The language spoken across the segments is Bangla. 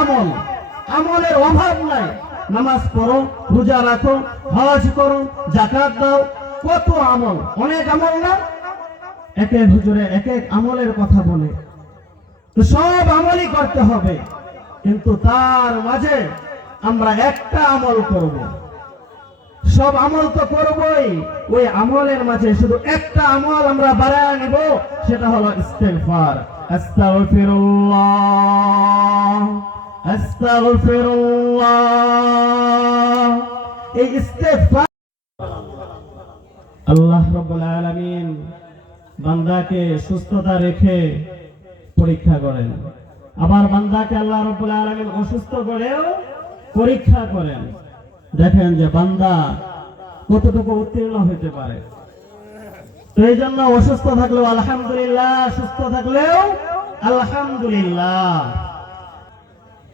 আমল, আমলের অভাব নাই। নামাজ পড়ো, রোজা রাখো, হজ করো, যাকাত দাও, কত আমল, অনেক আমল না? এক এক হুজুরে এক এক আমলের কথা বলে। তো সব আমলই করতে হবে, কিন্তু তার মাঝে আমরা একটা আমল করব। সব আমল তো করবই, ওই আমলের মাঝে শুধু একটা আমল আমরা বাড়ায় নিব, সেটা হলো ইস্তেগফার। আস্তাগফিরুল্লাহ, আস্তাগফিরুল্লাহ। এই ইস্তেগফার আল্লাহ রাব্বুল আলামিন বান্দাকে সুস্থতা রেখে পরীক্ষা করেন, আবার বান্দাকে আল্লাহ রাব্বুল আলামিন অসুস্থ করেও পরীক্ষা করেন। দেখেন যে বান্দা কতটুকু উত্তীর্ণ হতে পারে। তো এই জন্য অসুস্থ থাকলেও আলহামদুলিল্লাহ, সুস্থ থাকলেও আলহামদুলিল্লাহ।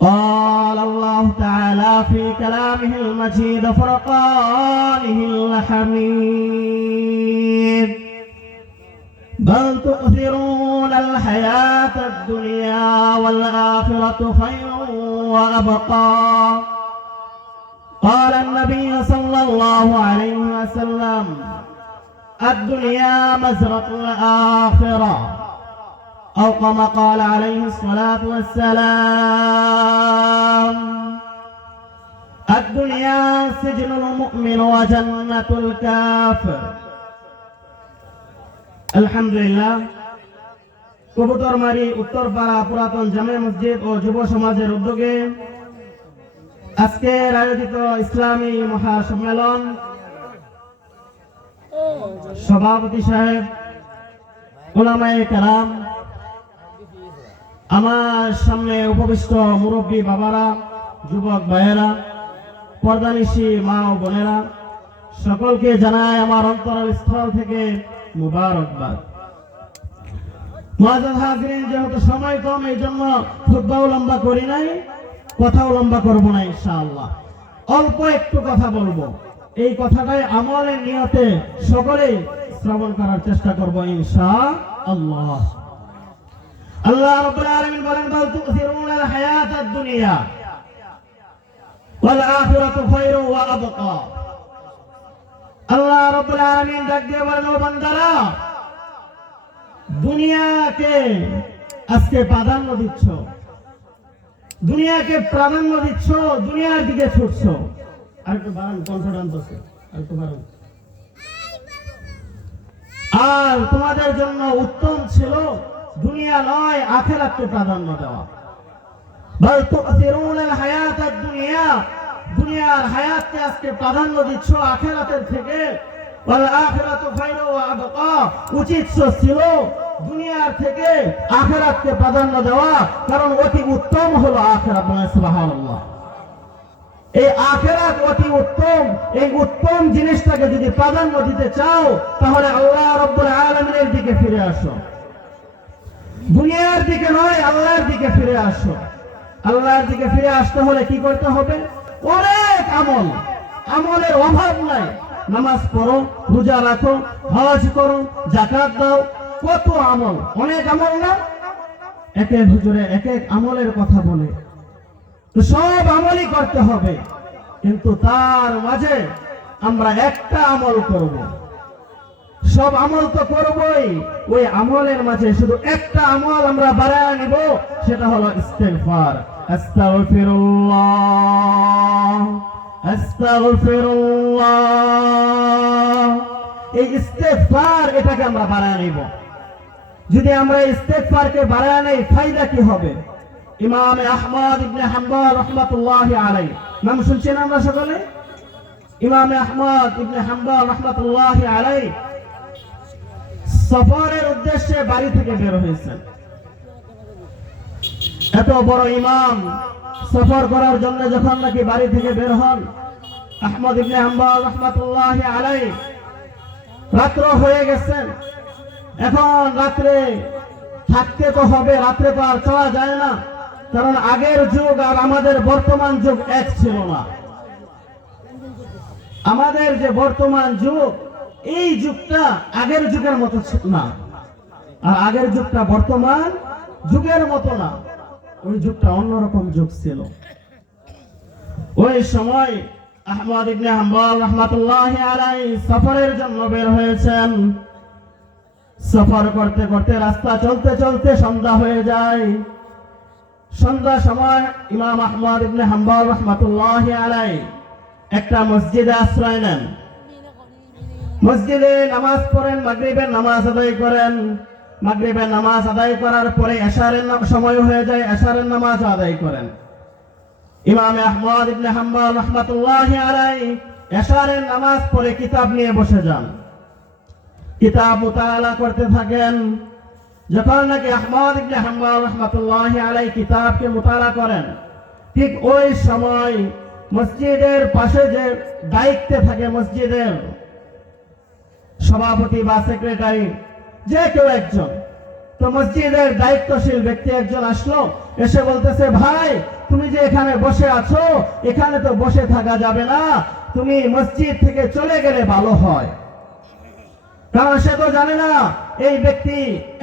قال الله تعالى في كلامه المجيد فرقانه الحميد بل تؤثرون الحياة الدنيا والآخرة خير وأبقى قال النبي صلى الله عليه وسلم الدنيا مزرعة الآخرة أو كما قال عليه الصلاة والسلام الدنيا سجن المؤمن وجنة الكافر। আলহামদুলিল্লাহ, কবুতরমারি উত্তরপাড়া পুরাতন জামে মসজিদ ও যুব সমাজের উদ্যোগে আজকের আয়োজিত ইসলামী মহাসম্মেলন, সভাপতি সাহেব, উলামায়ে কেরাম, আমার সামনে উপবিষ্ট মুরব্বী বাবারা, যুবক ভাইয়েরা, পর্দানিশী মা ও বোনেরা, সকলকে জানাই আমার অন্তরস্থল থেকে মুবারকবাদ। মুআজ্জাজ হাজিরিন, যেহেতু সময় কম, এই জন্য খুতবাও লম্বা করি নাই, কথাও লম্বা করবো না ইনশাআল্লাহ। অল্প একটু কথা বলবো, এই কথাটাই আমলের নিয়তে সকলেই শ্রবণ করার চেষ্টা করবো ইনশাআল্লাহ। আল্লাহ রাব্বুল আলামিন বলেন, বাল তুসিরুনাল হায়াতাদ দুনিয়া ওয়াল আখিরাতু খায়রু ওয়া আবকা। আল্লাহ রাব্বুল আলামিন ডাক দিয়ে বলেন, ও বান্দারা, দুনিয়াকে আজকে প্রাধান্য দিচ্ছ, দুনিয়াকে প্রাধান্য দিচ্ছ, দুনিয়ার দিকে ছুটছ। আর একটু বাড়ান, কনফিডেন্স আছে, আর একটু বাড়ান। আর তোমাদের জন্য উত্তম ছিল দুনিয়া নয়, আখিরাতকে প্রাধান্য দেওয়া। বাল তুসিরুনাল হায়াতাদ দুনিয়া, দুনিয়ার হায়াতকে আজকে প্রাধান্য দিচ্ছ আখিরাতের থেকে। ওয়াল আখিরাতু খায়রু ওয়া আবকা, উচিত ছিল দুনিয়ার থেকে আখিরাতকে প্রাধান্য দেওয়া, কারণ অতি উত্তম হলো আখিরাত। সুবহানাল্লাহ, এই আখিরাত অতি উত্তম। এই উত্তম জিনিসটাকে যদি প্রাধান্য দিতে চাও, তাহলে আল্লাহ রাব্বুল আলামিনের দিকে ফিরে আসো, দুনিয়ার দিকে নয়, আল্লাহর দিকে ফিরে আসো। আল্লাহর দিকে ফিরে আসতে হলে কি করতে হবে? অনেক আমল, আমলের অভাব নাই। নামাজ পড়ো, রোজা রাখো, হজ করো, যাকাত দাও, কত আমল, অনেক আমল না? এক এক হুজুরে এক এক আমলের কথা বলে। তো সব আমলই করতে হবে, কিন্তু তার মাঝে আমরা একটা আমল করব। সব আমল তো করবই, ওই আমলের মাঝে শুধু একটা আমল আমরা বাড়ায় নিব, সেটা হলো ইস্তেগফার। আস্তাগফিরুল্লাহ, আস্তাগফিরুল্লাহ। এই ইস্তেগফার, এটাকে আমরা বাড়ায় নিব। যদি আমরা ইস্তেগফারকে বাড়ায় নেই, ফায়দা কি হবে? ইমাম আহমদ ইবনে হাম্বল রাহমাতুল্লাহি আলাইহি, নাম শুনছেন আমরা সকলে? ইমাম আহমদ ইবনে হাম্বল রাহমাতুল্লাহি আলাইহি সফরের উদ্দেশ্যে বাড়ি থেকে বের হয়েছেন। এত বড় ইমাম সফর করার জন্য যখন নাকি বাড়ি থেকে বের হন, আহমদ ইবনে হাম্বল রাহমাতুল্লাহি আলাইহি রাত্র হয়ে গেছেন। এখন রাত্রে থাকতে তো হবে, রাত্রে তো আর চলা যায় না, কারণ আগের যুগ আর আমাদের বর্তমান যুগ এক ছিল না। আমাদের যে বর্তমান যুগ, এই যুগটা আগের যুগের মতো না, আর আগের যুগটা বর্তমান যুগের মতো না। ওই যুগটা অন্যরকম যুগ ছিল। ওই সময় আহমদ ইবনে হাম্বল রাহমাতুল্লাহি আলাইহি সফরের জন্য বের হয়েছেন। সফর করতে করতে রাস্তা চলতে চলতে সন্ধ্যা হয়ে যায়। সন্ধ্যার সময় ইমাম আহমদ ইবনে হাম্বল রাহমাতুল্লাহি আলাইহি একটা মসজিদে আশ্রয় নেন। মসজিদে নামাজ পড়েন, মাগরিবের নামাজ আদায় করেন। মাগরিবের নামাজ আদায় করার পরে এশারের সময় হয়ে যায়, এশারের নামাজ আদায় করেন। ইমাম আহমদ ইবনে হাম্বল রাহমাতুল্লাহি আলাইহি এশারের নামাজ পড়ে কিতাব নিয়ে বসে যান। কিতাব মুতালা করতে থাকেন। যখন নাকি আহমদ ইবনে হাম্বল রাহমাতুল্লাহি আলাইহি কিতাবকে মুতালা করেন, ঠিক ওই সময় মসজিদের পাশে যে দায়িত্বে থাকে মসজিদের সভাপতি বা সেক্রেটারি, যে কেউ একজন, তো মসজিদের দায়িত্বশীল ব্যক্তি একজন আসলো, এসে বলতেছে, ভাই তুমি যে এখানে বসে আছো, এখানে তো বসে থাকা যাবে না, তুমি মসজিদ থেকে চলে গেলে ভালো হয়। কারণ সে তো জানে না এই ব্যক্তি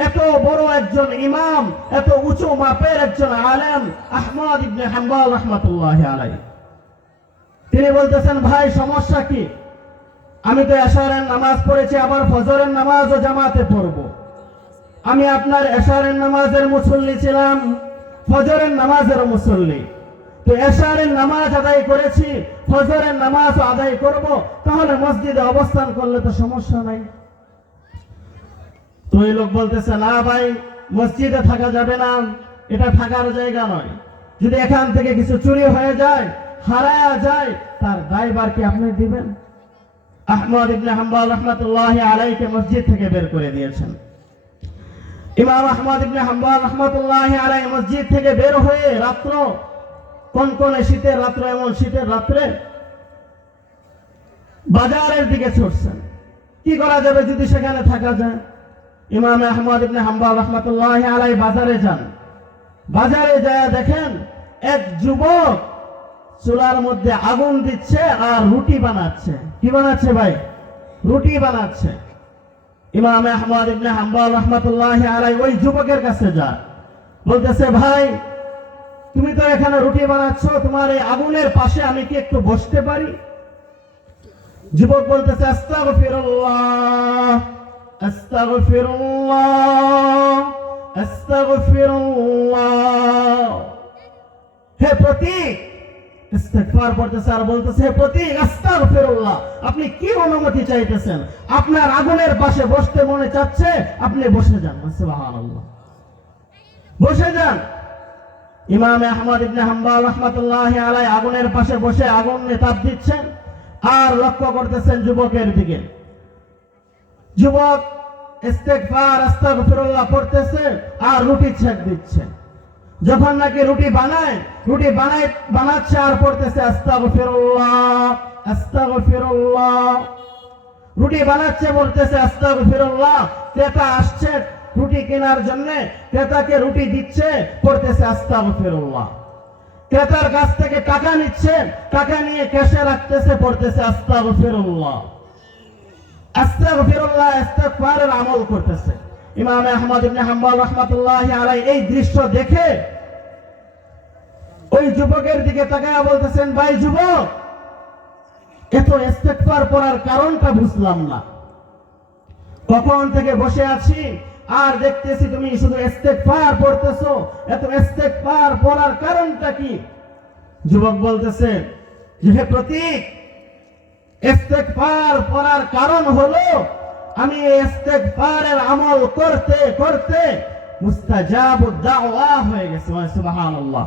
এত বড় একজন ইমাম, এত উঁচু মাপের একজন আলেম আহমদ ইবনে হাম্বল রাহমাতুল্লাহি আলাইহি। তিনি বলতেছেন, ভাই সমস্যা কি? আমি তো এশারের নামাজ পড়েছি, আবার ফজরের নামাজও জামাতে পড়ব। আমি আপনার এশারের নামাজের মুসল্লি ছিলাম, ফজরের নামাজেরও মুসল্লি। তো এশারের নামাজ আদায় করেছি, ফজরের নামাজ আদায় করব, তাহলে মসজিদে অবস্থান করলে তো সমস্যা নাই। তো এই লোক বলতেছে, না ভাই, মসজিদে থাকা যাবে না, এটা থাকার জায়গা নয়। যদি এখান থেকে কিছু চুরি হয়ে যায়, হারায়া যায়, তার দায়ভার কি আপনি দিবেন? আহমদ ইবনে হাম্বল রাহমাতুল্লাহি আলাইহি মসজিদ থেকে বের করে দিয়েছেন। ইমাম আহমদ ইবনে হাম্বল রাহমাতুল্লাহি আলাইহি মসজিদ থেকে বের হয়ে রাত্র কনকনে শীতের রাত্র, এমন শীতের রাত্রে বাজারের দিকে ছুটছেন। কি করা যাবে যদি সেখানে থাকা যায়? ইমাম আহমদ ইবনে হাম্বল রাহমাতুল্লাহি আলাইহি বাজারে যান। বাজারে যায় দেখেন এক যুবক চুলার মধ্যে আগুন দিচ্ছে আর রুটি বানাচ্ছে। কি বানাচ্ছে ভাই? রুটি বানাচ্ছে। ইমাম আহমদ ইবনে হাম্বল রাহমাতুল্লাহি আলাইহি ওই যুবকের কাছে যায়, বলতেছে, ভাই তুমি তো এখানে রুটি বানাচ্ছ, তোমার এই আগুনের পাশে আমি কি একটু বসতে পারি? যুবক বলতেছে, আস্তাগফিরুল্লাহ আস্তাগফিরুল্লাহ আস্তাগফিরুল্লাহ। হে প্রতীক, ইস্তিগফার পড়তেছে আর বলতেছে, হে প্রতীক, আস্তাগফিরুল্লাহ। আপনি কি অনুমতি চাইতেছেন? আপনার আগুনের পাশে বসতে মনে চাচ্ছে, আপনি বসে যান। সুবহানাল্লাহ, বসে যান। ইমাম আহমদ ইবনে হাম্বল রাহমাতুল্লাহি আলাইহি আগুনের পাশে বসে আগুনে তাপ দিচ্ছেন আর লক্ষ্য করতেছেন যুবকের দিকে। যুবক ইস্তিগফার আস্তাগফিরুল্লাহ পড়তেছে আর রুটি ছেক দিচ্ছে। যখন নাকি রুটি বানাচ্ছে আর পড়তেছে আস্তাগফিরুল্লাহ আস্তাগফিরুল্লাহ। রুটি বানাচ্ছে, বলতেছে আস্তাগফিরুল্লাহ। ক্রেতা আসছে রুটি কেনার জন্য, ক্রেতাকে রুটি দিচ্ছে, পড়তেছে আস্তাগফিরুল্লাহ। ক্রেতার কাছ থেকে টাকা নিচ্ছে, টাকা নিয়ে ক্যাশে রাখতেছে, পড়তেছে আস্তাগফিরুল্লাহ আস্তাগফিরুল্লাহ। ইস্তিগফারের আমল করতেছে। ইমাম আহমদ ইবনে হাম্বল রাহমাতুল্লাহি আলাইহি এই দৃশ্য দেখে ওই যুবকের দিকে তাকায়া বলতেছেন, ভাই যুবক, এত ইস্তিগফার পড়ার কারণটা বুঝলাম না। কখন থেকে বসে আছি আর দেখতেছি তুমি শুধু ইস্তিগফার পড়তেছো, এত ইস্তিগফার পড়ার কারণটা কি? যুবক বলতেছে, হে প্রতীক, ইস্তিগফার পড়ার কারণ হলো আমি ইস্তিগফারের আমল করতে করতে মুস্তাজাবুদ দাওয়া হয়ে গেছি। সুবহানাল্লাহ।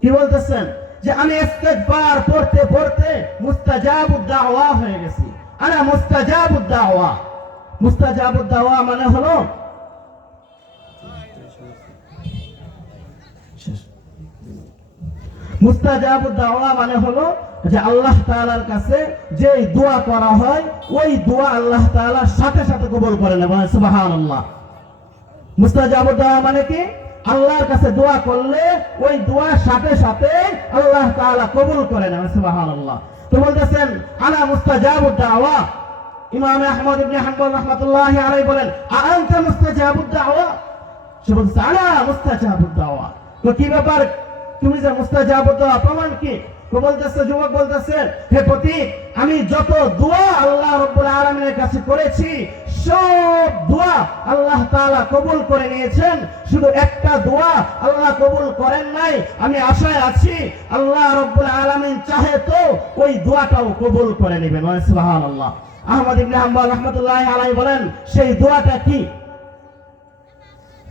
কি বলতেছেন? যে আমি ইস্তিগফার পড়তে পড়তে মুস্তাজাবুদ দাওয়া হয়ে গেছি। আনা মুস্তাজাবুদ দাওয়া। মুস্তাজাবুদ দাওয়া মানে হলো মুস্তাজাবুদ দাওয়া মানে হলো যে আল্লাহ তাআলার কাছে যে দোয়া করা হয় ওই দোয়া আল্লাহ তাআলা সাথে সাথে কবুল করে নেন। সুবহানাল্লাহ। মুস্তাজাবুদ দাওয়া মানে কি? আল্লাহর কাছে দোয়া করলে ওই দোয়ার সাথে সাথে আল্লাহ তাআলা কবুল করে নেন। সুবহানাল্লাহ। তো বলতেছেন আনা মুস্তাজাবুদ দাওয়া। ইমাম আহমদ ইবনে হাম্বল রাহমাতুল্লাহি আলাইহি বলেন, আনতা মুস্তাজাবুদ দাওয়া? সে বলছে, আনা মুস্তাজাবুদ দাওয়া। তো কি ব্যাপার, তুমি যে মুস্তাজাবুদ দোয়া প্রমাণ কি? বলতেছে, যুবক বলতেছে, হে প্রতীক, আমি যত দোয়া আল্লাহ রাব্বুল আলামিনের কাছে করেছি সব দোয়া আল্লাহ তাআলা কবুল করে নিয়েছেন, শুধু একটা দোয়া আল্লাহ কবুল করেন নাই। আমি আশায় আছি আল্লাহ রাব্বুল আলামিন চাহে তো ওই দোয়াটাও কবুল করে নেবেন। সুবহানাল্লাহ। আহমদ ইবনে হাম্বল রাহমাতুল্লাহি আলাইহি বলেন, সেই দোয়াটা কি?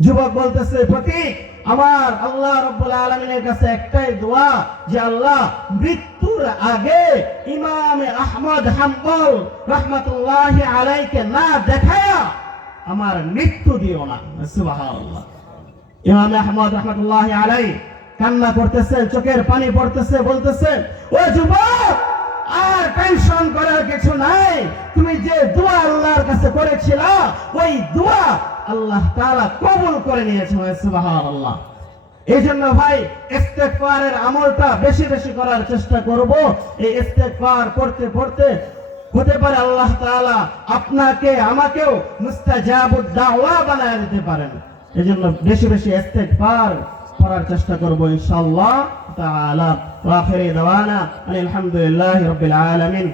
যুবক বলতেছে, প্রতীক, আমার আল্লাহ রাব্বুল আলামিনের কাছে একটাই দোয়া, যে আল্লাহ মৃত্যুর আগে ইমাম আহমদ হাম্বল রাহমাতুল্লাহি আলাইহিকে না দেখায়া আমার মৃত্যু দিও না। সুবহানাল্লাহ। ইমাম আহমদ রাহমাতুল্লাহি আলাইহি কান্না করতেছে, চোখের পানি পড়তেছে, বলতেছে, ও যুবক, আর টেনশন করার কিছু নাই, তুমি যে দোয়া আল্লাহর কাছে করেছিলা ওই দোয়া আল্লাহ তাআলা কবুল করে নিয়েছেন। সুবহানাল্লাহ। এই জন্য ভাই ইস্তেগফারের আমলটা বেশি বেশি করার চেষ্টা করব। এই ইস্তেগফার করতে করতে হতে পারে আল্লাহ তাআলা আপনাকে আমাকেও মুস্তাজাবুদ দাওয়া বানায় দিতে পারেন। এই জন্য বেশি বেশি ইস্তেগফার করার চেষ্টা করব ইনশাআল্লাহ তাআলা। ওয়া আখিরি দাওয়ানা আলহামদুলিল্লাহি রাব্বিল আলামিন।